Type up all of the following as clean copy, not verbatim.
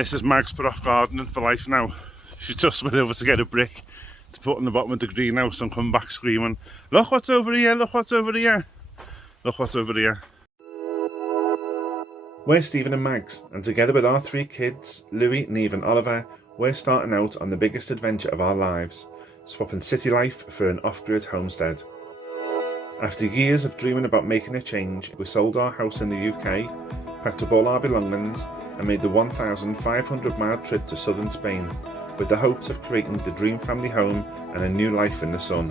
This is Mag's put off gardening for life now. She just went over to get a brick to put on the bottom of the greenhouse and come back screaming, "Look what's over here, look what's over here, look what's over here." We're Stephen and Mags, and together with our 3 kids, Louis, Neve and Oliver, we're starting out on the biggest adventure of our lives, swapping city life for an off-grid homestead. After years of dreaming about making a change, we sold our house in the UK, packed up all our belongings and made the 1,500-mile trip to southern Spain with the hopes of creating the dream family home and a new life in the sun.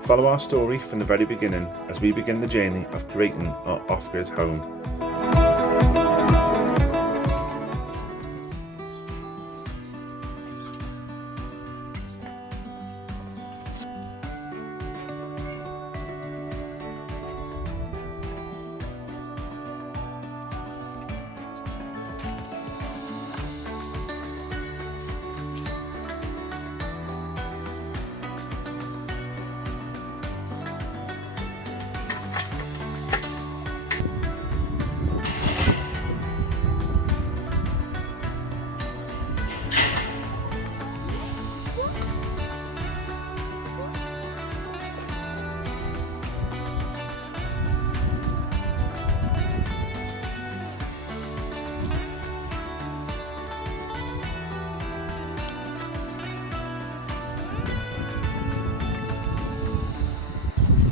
Follow our story from the very beginning as we begin the journey of creating our off-grid home.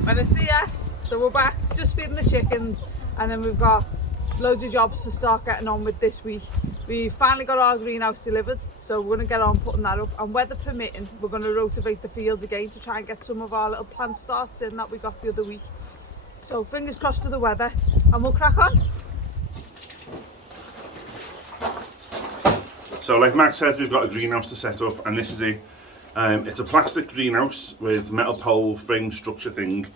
Buenos dias. So we're back just feeding the chickens, and then we've got loads of jobs to start getting on with this week. We finally got our greenhouse delivered, so we're going to get on putting that up, and weather permitting we're going to rotivate the fields again to try and get some of our little plant starts in that we got the other week. So fingers crossed for the weather, and we'll crack on. So like Max said, we've got a greenhouse to set up, and this is it's a plastic greenhouse with metal pole frame structure thing.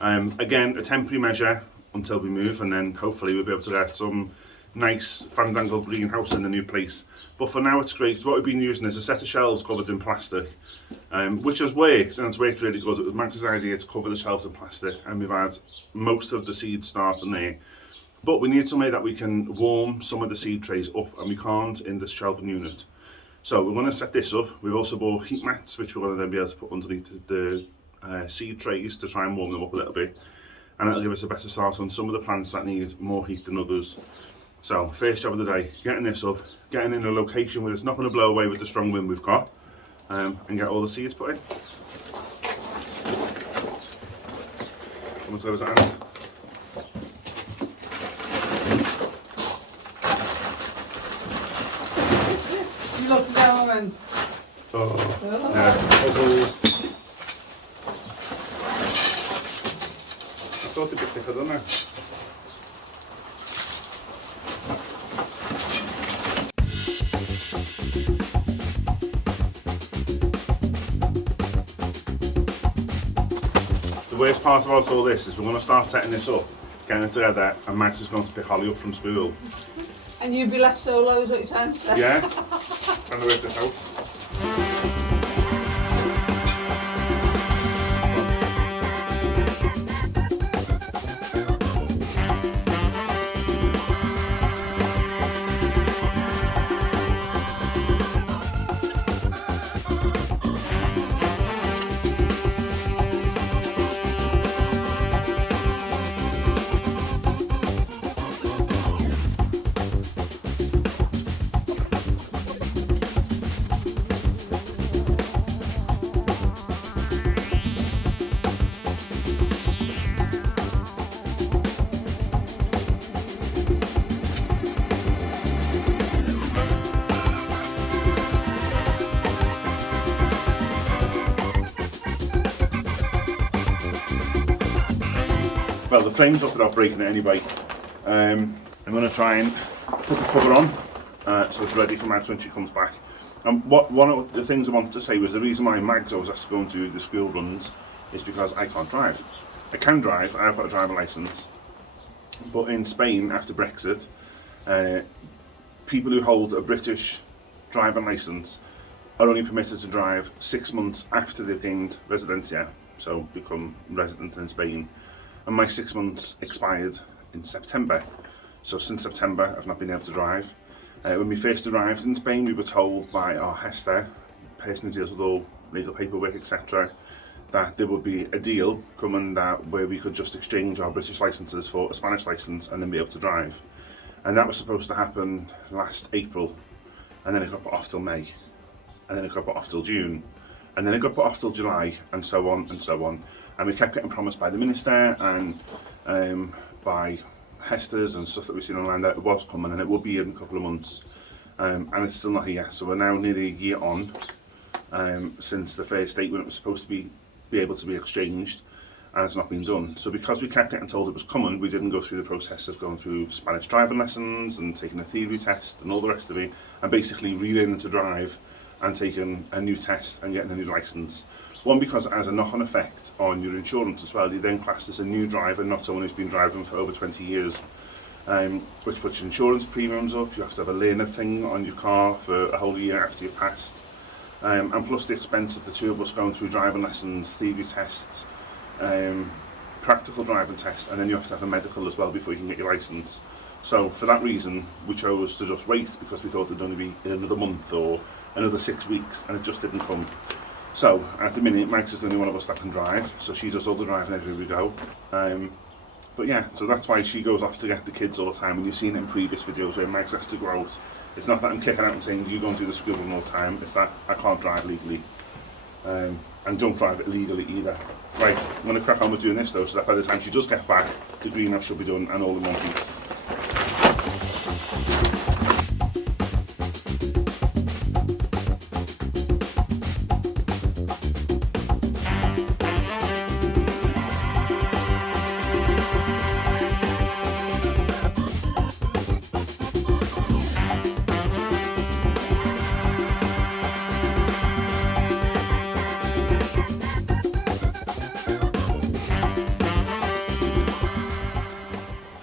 Again, a temporary measure until we move, and then hopefully we'll be able to get some nice fandangle greenhouse in the new place. But for now it's great. What we've been using is a set of shelves covered in plastic, which has worked, and it's worked really good. It was Max's idea to cover the shelves in plastic, and we've had most of the seeds starting there. But we need somewhere that we can warm some of the seed trays up, and we can't in this shelving unit. So we're going to set this up. We've also bought heat mats, which we're going to then be able to put underneath the seed trays to try and warm them up a little bit. And that'll give us a better start on some of the plants that need more heat than others. So first job of the day, getting this up, getting in a location where it's not going to blow away with the strong wind we've got, and get all the seeds put in. Someone's got his hand. You look down. Oh, yeah, puzzles. I thought it'd be thicker, didn't I? The worst part about all this is we're going to start setting this up, getting it together, and Max is going to pick Holly up from school. And you'd be left solo, is what you're trying to say? Yeah, trying to work this out. Well, the frame's up without breaking it anyway. I'm going to try and put the cover on so it's ready for Mags when she comes back. And one of the things I wanted to say was the reason why Mags always has to go and do the school runs is because I can't drive. I can drive, I've got a driving licence, but in Spain after Brexit, people who hold a British driving licence are only permitted to drive 6 months after they've gained residency, so become resident in Spain. And my 6 months expired in September. So since September, I've not been able to drive. When we first arrived in Spain, we were told by our Hester, person who deals with all legal paperwork, etc., that there would be a deal coming where we could just exchange our British licences for a Spanish licence and then be able to drive. And that was supposed to happen last April, and then it got put off till May, and then it got put off till June, and then it got put off till July, and so on and so on. And we kept getting promised by the Minister and by Hester's and stuff that we've seen online that it was coming and it will be in a couple of months, and it's still not here. So we're now nearly a year on since the first date when it was supposed to be able to be exchanged, and it's not been done. So because we kept getting told it was coming, we didn't go through the process of going through Spanish driving lessons and taking a theory test and all the rest of it, and basically relearning to drive and taking a new test and getting a new licence. One, because it has a knock-on effect on your insurance as well. You then classed as a new driver, not someone who's been driving for over 20 years, which puts your insurance premiums up. You have to have a learner thing on your car for a whole year after you've passed. And plus the expense of the two of us going through driving lessons, theory tests, practical driving tests, and then you have to have a medical as well before you can get your licence. So for that reason, we chose to just wait because we thought it would only be another month or another 6 weeks, and it just didn't come. So at the minute, Max is the only one of us that can drive, so she does all the driving everywhere we go. But yeah, so that's why she goes off to get the kids all the time, and you've seen it in previous videos where Max has to go out. It's not that I'm kicking out and saying you go and do the school run all the time, it's that I can't drive legally, and don't drive it legally either. Right, I'm going to crack on with doing this though, so that by the time she does get back, the greenhouse should be done and all in one piece.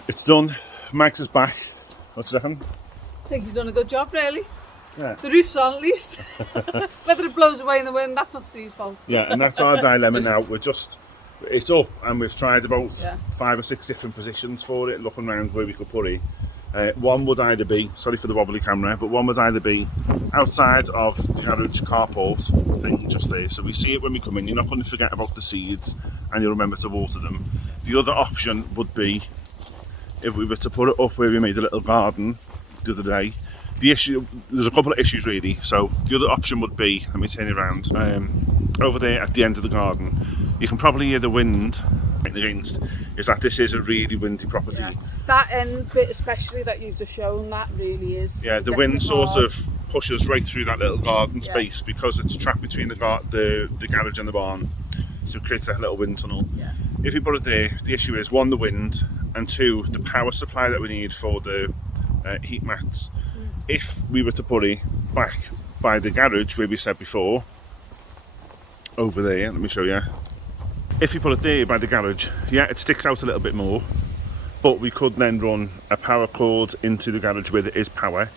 It's done. Max is back. What do you reckon? I think you've done a good job, really. Yeah. The roof's on at least. Whether it blows away in the wind, that's not Steve's fault. Yeah, and that's our dilemma now. It's up, and we've tried about 5 or 6 different positions for it, looking around where we could put it. One would either be, sorry for the wobbly camera, but one would either be outside of the garage carport thing just there. So we see it when we come in. You're not going to forget about the seeds, and you'll remember to water them. The other option would be if we were to put it up where we made a little garden the other day. There's a couple of issues really. So the other option would be, let me turn it around, over there at the end of the garden. You can probably hear the wind against, is that this is a really windy property. Yeah. That end bit especially that you've just shown, that really is. Yeah, the wind sort of pushes right through that little garden space because it's trapped between the garage and the barn. So it creates that little wind tunnel. Yeah. If you put it there, the issue is 1, the wind, and 2, the power supply that we need for the heat mats. If we were to put it back by the garage where we said before, over there, let me show you. If you put it there by the garage, yeah, it sticks out a little bit more, but we could then run a power cord into the garage where there is power,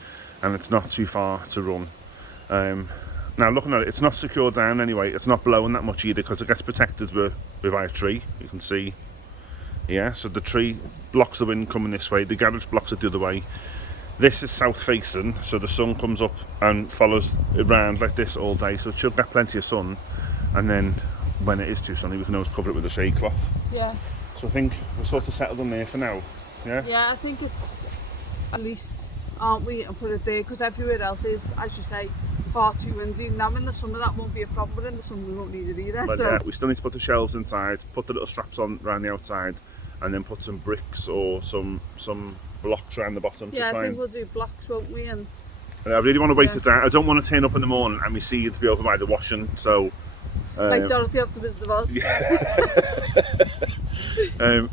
and it's not too far to run. Now looking at it, it's not secured down anyway, it's not blowing that much either because it gets protected by a tree, you can see. Yeah, so the tree blocks the wind coming this way, the garage blocks it the other way. This is south facing, so the sun comes up and follows around like this all day, so it should get plenty of sun, and then when it is too sunny we can always cover it with a shade cloth. Yeah. So I think we're sort of settled on there for now. Yeah? Yeah, I think it's at least, aren't we, and put it there, because everywhere else is, as you say, far too windy. Now in the summer that won't be a problem, but in the summer we won't need it either. But so. Yeah, we still need to put the shelves inside, put the little straps on around the outside, and then put some bricks or some blocks around the bottom. Yeah, I think we'll do blocks, won't we? And I really want to wait it down. I don't want to turn up in the morning and we see it to be over by the washing, so... like Dorothy off the Wizard of Oz. Yeah.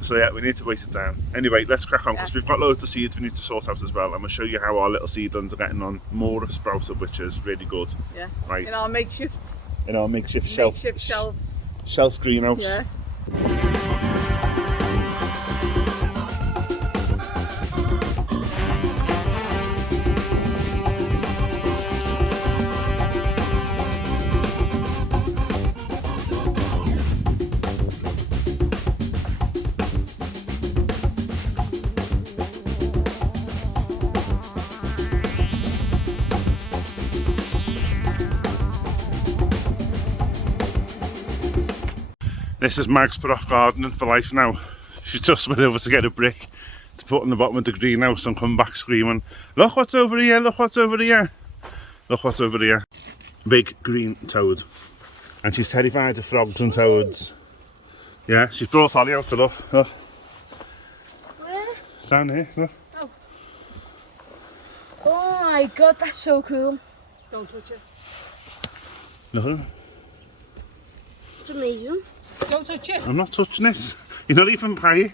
So yeah, we need to wait it down. Anyway, let's crack on because we've got loads of seeds we need to sort out as well. I'm going to show you how our little seedlings are getting on. More have sprouted, which is really good. Yeah. Right. In our makeshift shelf greenhouse. Yeah. This is Mag's put off gardening for life now. She just went over to get a brick to put on the bottom of the greenhouse and come back screaming, look what's over here, look what's over here. Look what's over here. Big green toad. And she's terrified of frogs and toads. Yeah, she's brought Holly out to look. Look. Where? It's down here, look. Oh. Oh my god, that's so cool. Don't touch it. Look at him. It's amazing. Don't touch it. I'm not touching it. You're not even by it.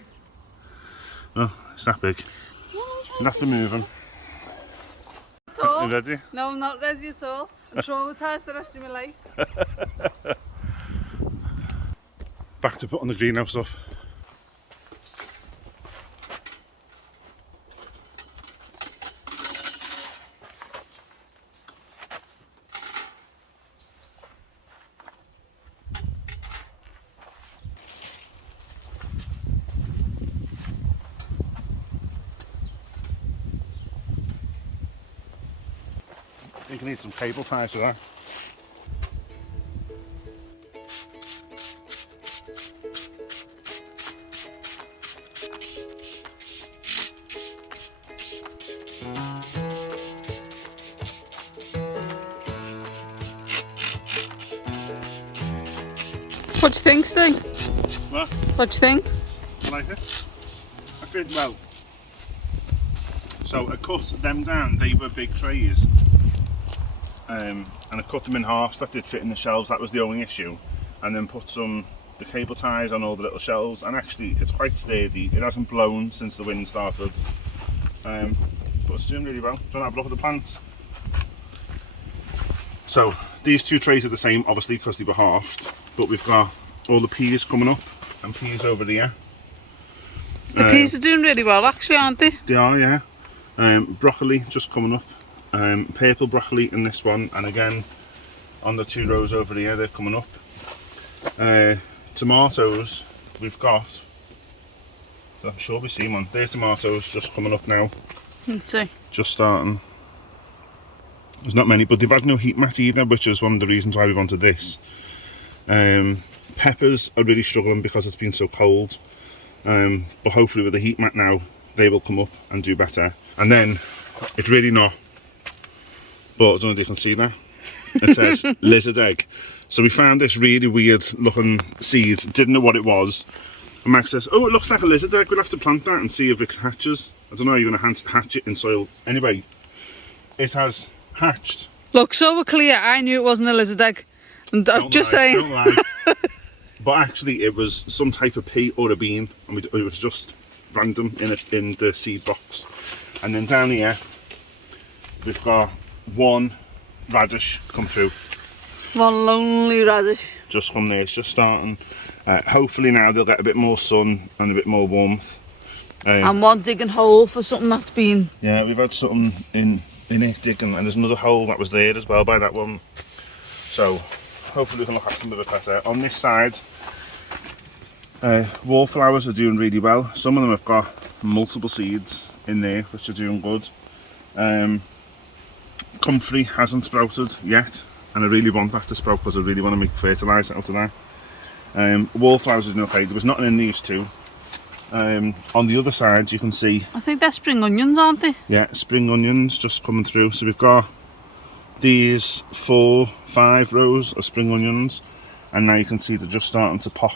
Oh, it's that big. You have to move him. At all? You ready? No, I'm not ready at all. I'm traumatised the rest of my life. Back to putting the greenhouse up. You can need some cable ties for that. What do you think, Steve? What? What do you think? I like it. I fit well. So I cut them down, they were big trays. And I cut them in half so that they'd fit in the shelves, that was the only issue. And then put the cable ties on all the little shelves, and actually it's quite sturdy. It hasn't blown since the wind started. But it's doing really well. Do you want to have a look at the plants? So these two trays are the same, obviously, because they were halved. But we've got all the peas coming up and peas over there. The peas are doing really well, actually, aren't they? They are, yeah. Broccoli just coming up. Purple broccoli in this one, and again on the two rows over here, they're coming up. Tomatoes, we've got, I'm sure we see one. There's tomatoes just coming up now. Let's see. Just starting. There's not many, but they've had no heat mat either, which is one of the reasons why we wanted this. Peppers are really struggling because it's been so cold. But hopefully with the heat mat now, they will come up and do better. And then, it's really not, but I don't know if you can see that. It says lizard egg. So we found this really weird looking seed, didn't know what it was. And Max says, oh, it looks like a lizard egg, we'll have to plant that and see if it hatches. I don't know, you're going to hatch it in soil. Anyway, it has hatched. Look, so we're clear, I knew it wasn't a lizard egg. And I'm just saying. Don't lie. But actually it was some type of pea or a bean, and it was just random in the seed box. And then down here, we've got one radish come through. One lonely radish. Just come there, it's just starting. Hopefully now they'll get a bit more sun and a bit more warmth. And one digging hole for something that's been... Yeah, we've had something in it digging, and there's another hole that was there as well by that one. So hopefully we can look after them a bit better. On this side, wallflowers are doing really well. Some of them have got multiple seeds in there, which are doing good. Comfrey hasn't sprouted yet, and I really want that to sprout because I really want to make fertiliser out of that. Wallflowers are doing okay. There was nothing in these two. On the other side, you can see... I think they're spring onions, aren't they? Yeah, spring onions just coming through. So we've got these 4-5 rows of spring onions, and now you can see they're just starting to pop.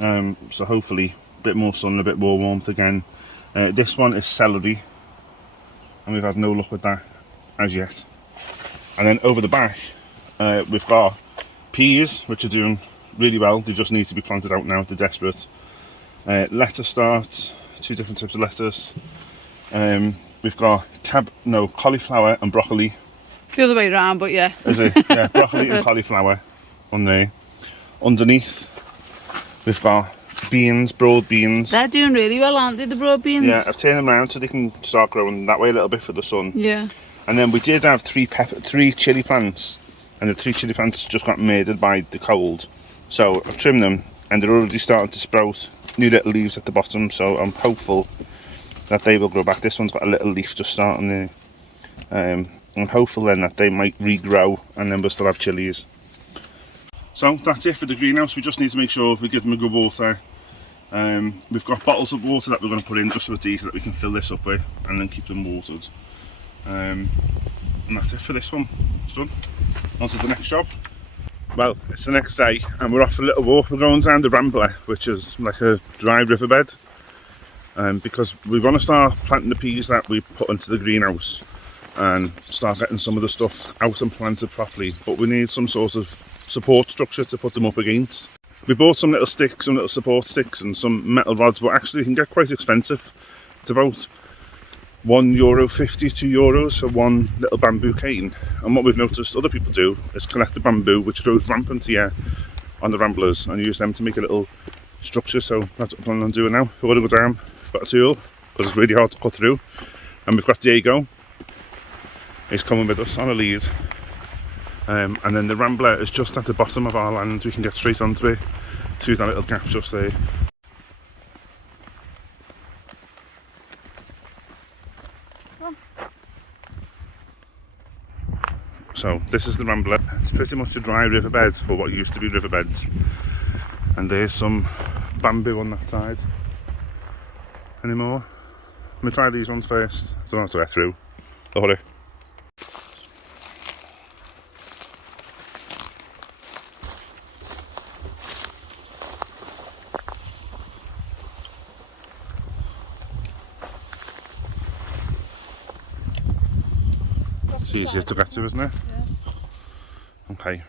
So hopefully a bit more sun, a bit more warmth again. This one is celery, and we've had no luck with that as yet. And then over the back, we've got peas, which are doing really well. They just need to be planted out now, they're desperate. Lettuce starts, 2 different types of lettuce. We've got cauliflower and broccoli. The other way around, but yeah. Is it? Yeah, broccoli and cauliflower on there. Underneath, we've got beans, broad beans. They're doing really well, aren't they, the broad beans? Yeah, I've turned them around so they can start growing that way a little bit for the sun. Yeah. And then we did have 3 chilli plants, and the 3 chilli plants just got murdered by the cold. So I've trimmed them, and they're already starting to sprout new little leaves at the bottom, so I'm hopeful that they will grow back. This one's got a little leaf just starting there. I'm hopeful then that they might regrow, and then we'll still have chilies. So that's it for the greenhouse. We just need to make sure we give them a good water. We've got bottles of water that we're going to put in just for these so that we can fill this up with and then keep them watered. And that's it for this one. It's done. On to the next job. Well, it's the next day and we're off for a little walk. We're going down the Rambler, which is like a dry riverbed. Because we want to start planting the peas that we put into the greenhouse and start getting some of the stuff out and planted properly. But we need some sort of support structure to put them up against. We bought some little sticks, some little support sticks and some metal rods, but actually they can get quite expensive. It's about €1.50, €2 for one little bamboo cane. And what we've noticed other people do is collect the bamboo, which grows rampant here on the Ramblers, and use them to make a little structure. So that's what I'm planning on doing now. We're going to go down, we've got a tool, because it's really hard to cut through. And we've got Diego, he's coming with us on a lead. And then the Rambler is just at the bottom of our land. We can get straight onto it through that little gap just there. So this is the Rambler. It's pretty much a dry riverbed, or what used to be riverbeds. And there's some bamboo on that side. Any more? I'm going to try these ones first. I don't have to get through. Oh, hurry. It's easier to get to, isn't it? Yeah. Okay.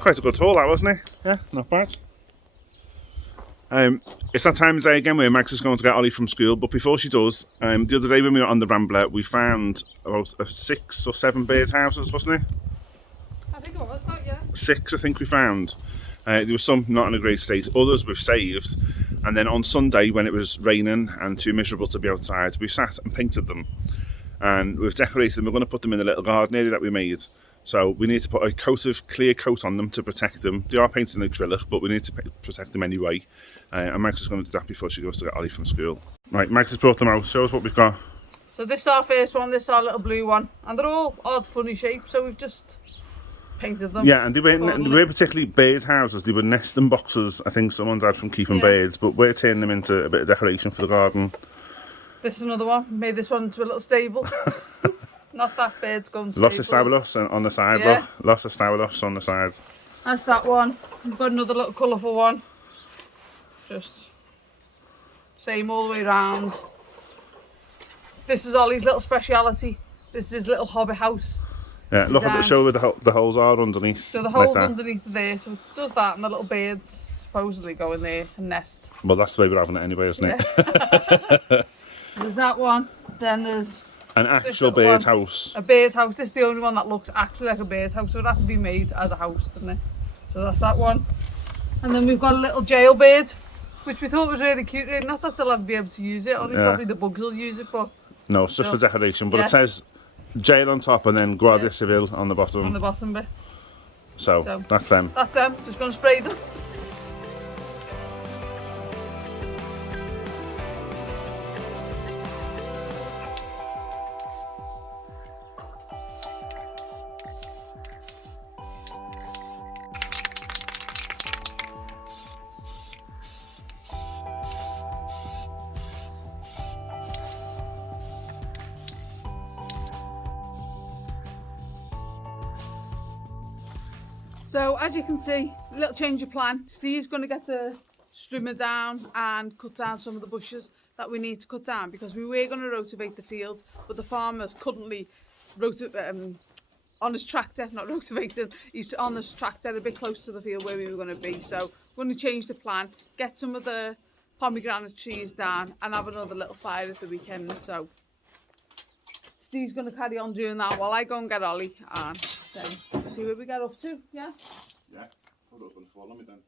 Quite a good haul that, wasn't it? Yeah, not bad. It's that time of day again where Max is going to get Ollie from school, but before she does, the other day when we were on the Rambler, we found about 6 or 7 birdhouses, wasn't it? I think it was that, yeah. 6, I think we found. There were some not in a great state, others we've saved. And then on Sunday, when it was raining and too miserable to be outside, we sat and painted them. And we've decorated them. We're going to put them in the little garden area that we made. So we need to put a clear coat on them to protect them. They are painted in acrylic, but we need to protect them anyway. And Max is going to do that before she goes to get Ollie from school. Right, Max has brought them out. Show us what we've got. So this is our first one, this is our little blue one. And they're all odd, funny shapes, so we've just painted them. Yeah, and they weren't particularly bird houses. They were nesting boxes, I think someone's had from keeping birds. But we're turning them into a bit of decoration for the garden. This is another one. Made this one into a little stable. Not that bird's going to Lots of stabilos on the side, yeah. Look. Lots of stabilos on the side. That's that one. We've got another little colourful one. Just same all the way round. This is Ollie's little speciality. This is his little hobby house. Yeah, look at the show where the holes are underneath. So the holes underneath there, so it does that, and the little birds supposedly go in there and nest. Well, that's the way we're having it anyway, isn't it? There's that one. Then there's an actual birdhouse. A birdhouse. This is the only one that looks actually like a birdhouse, so it has to be made as a house, doesn't it? So that's that one. And then we've got a little jailbird, which we thought was really cute. Really. Not that they'll ever be able to use it, only probably the bugs will use it, but... No, it's just for decoration, but it says jail on top and then Guardia Civil on the bottom. On the bottom bit. So that's them. That's them. Just going to spray them. So as you can see, a little change of plan. Steve's going to get the strimmer down and cut down some of the bushes that we need to cut down, because we were going to rotivate the field, but the farmers couldn't on his tractor, not rotivating, he's on his tractor a bit close to the field where we were going to be. So we're going to change the plan, get some of the pomegranate trees down and have another little fire at the weekend. So Steve's going to carry on doing that while I go and get Ollie and then see where we get up to. Yeah? Yeah, hold up and follow me then.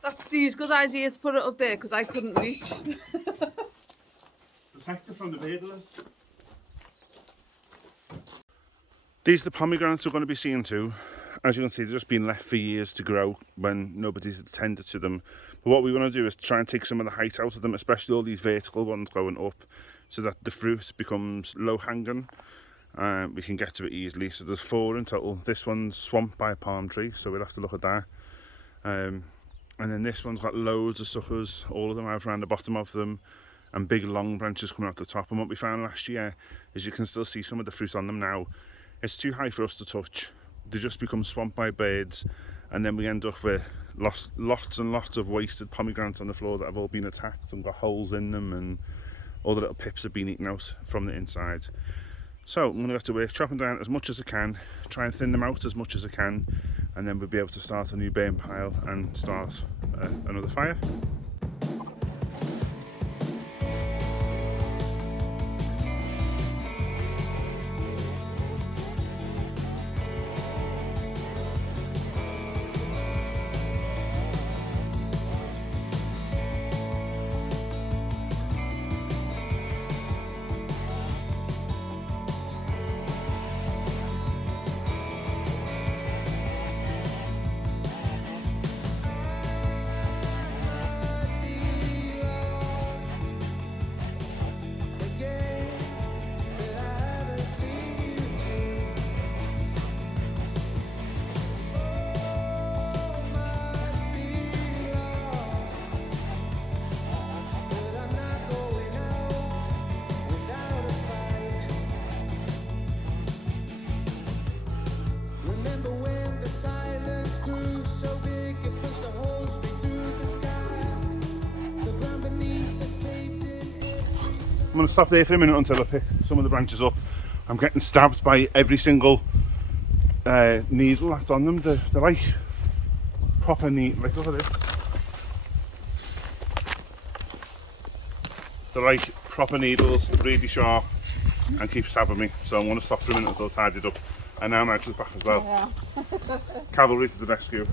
That's Steve's good idea to put it up there because I couldn't reach. Protect it from the vandals. These are the pomegranates we're going to be seeing too. As you can see, they've just been left for years to grow when nobody's attended to them. But what we want to do is try and take some of the height out of them, especially all these vertical ones going up, so that the fruit becomes low hanging. We can get to it easily. So there's 4 in total. This one's swamped by a palm tree, so we'll have to look at that. And then this one's got loads of suckers, all of them out around the bottom of them, and big long branches coming out the top. And what we found last year is you can still see some of the fruit on them now. It's too high for us to touch. They just become swamped by birds, and then we end up with lots and lots of wasted pomegranates on the floor that have all been attacked and got holes in them, and all the little pips have been eaten out from the inside. So I'm going to have to work chopping down as much as I can, try and thin them out as much as I can, and then we'll be able to start a new burn pile and start another fire. I'm going to stop there for a minute until I pick some of the branches up. I'm getting stabbed by every single needle that's on them. They're like proper neat. Like, look at this. They're like proper needles, really sharp, and keep stabbing me. So I'm going to stop for a minute until I tidy it up. And now Max is back as well. Yeah. Cavalry to the rescue.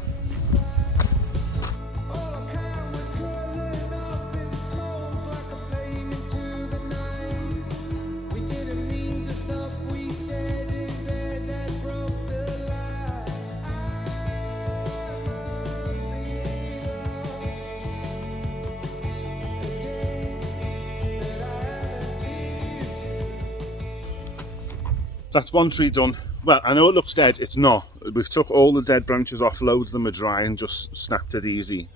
That's one tree done. Well, I know it looks dead, it's not. We've took all the dead branches off, loads of them are dry and just snapped it easy.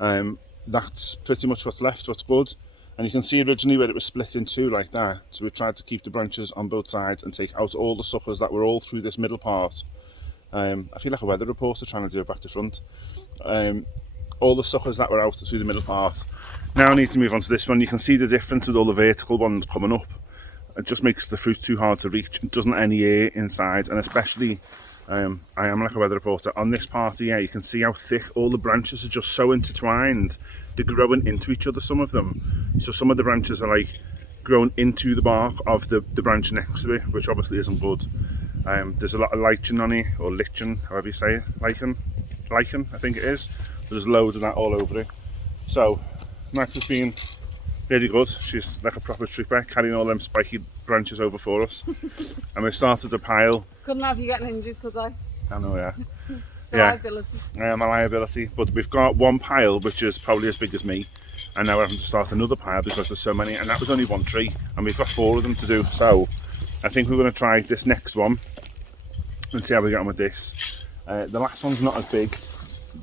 That's pretty much what's left, what's good. And you can see originally where it was split in two like that. So we tried to keep the branches on both sides and take out all the suckers that were all through this middle part. I feel like a weather reporter trying to do it back to front. All the suckers that were out through the middle part. Now I need to move on to this one. You can see the difference with all the vertical ones coming up. It just makes the fruit too hard to reach. It doesn't have any air inside, and especially I am like a weather reporter on this part here. You can see how thick all the branches are, just so intertwined. They're growing into each other, some of them. So some of the branches are like growing into the bark of the branch next to it, which obviously isn't good. There's a lot of lichen on it, or lichen, however you say it. Lichen, I think it is. There's loads of that all over it. So Max has been really good. She's like a proper trooper, carrying all them spiky branches over for us. And we started the pile. Couldn't have you getting injured, could I? I know, yeah. It's a liability. Yeah, my liability. But we've got one pile which is probably as big as me, and now we're having to start another pile because there's so many, and that was only one tree, and we've got 4 of them to do. So I think we're going to try this next one and see how we get on with this. The last one's not as big,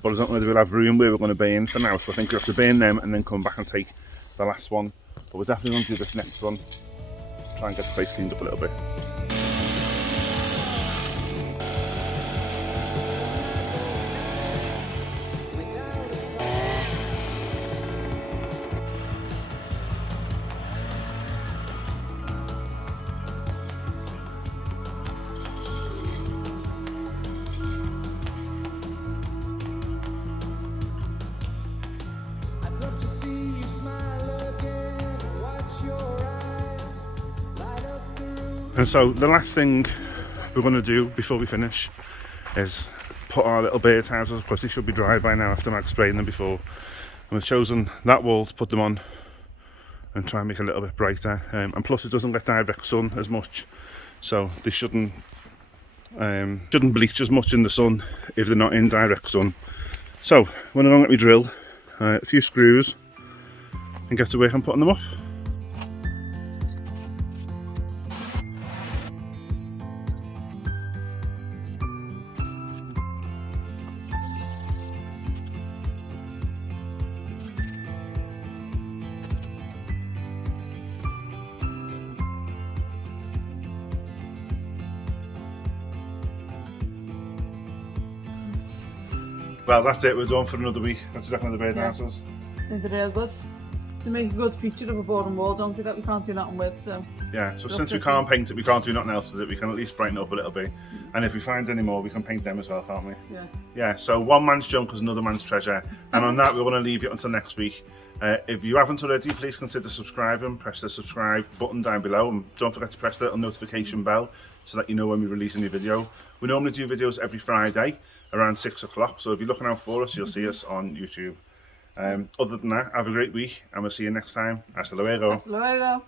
but I don't know whether we'll have room where we're going to burn for now, so I think we'll have to burn them and then come back and take the last one. But we're definitely going to do this next one, try and get the place cleaned up a little bit. And so the last thing we're going to do before we finish is put our little bird houses, of course they should be dry by now after I've sprayed them before, and we've chosen that wall to put them on and try and make it a little bit brighter, and plus it doesn't get direct sun as much, so they shouldn't bleach as much in the sun if they're not in direct sun. So when I'm going to let me drill a few screws and get to work on putting them up. Well, that's it, we're done for another week. What do you reckon of the bird houses? They're real good. They make a good feature of a board and wall, don't they, that we can't do nothing with, so... Yeah, so since we can't paint it, we can't do nothing else with it, we can at least brighten it up a little bit. And if we find any more, we can paint them as well, can't we? Yeah. Yeah, so one man's junk is another man's treasure. And on that, we want to leave you until next week. If you haven't already, please consider subscribing. Press the subscribe button down below. And don't forget to press the little notification bell so that you know when we release a new video. We normally do videos every Friday around 6 o'clock. So if you're looking out for us, you'll see us on YouTube. Other than that, have a great week and we'll see you next time. Hasta luego. Hasta luego.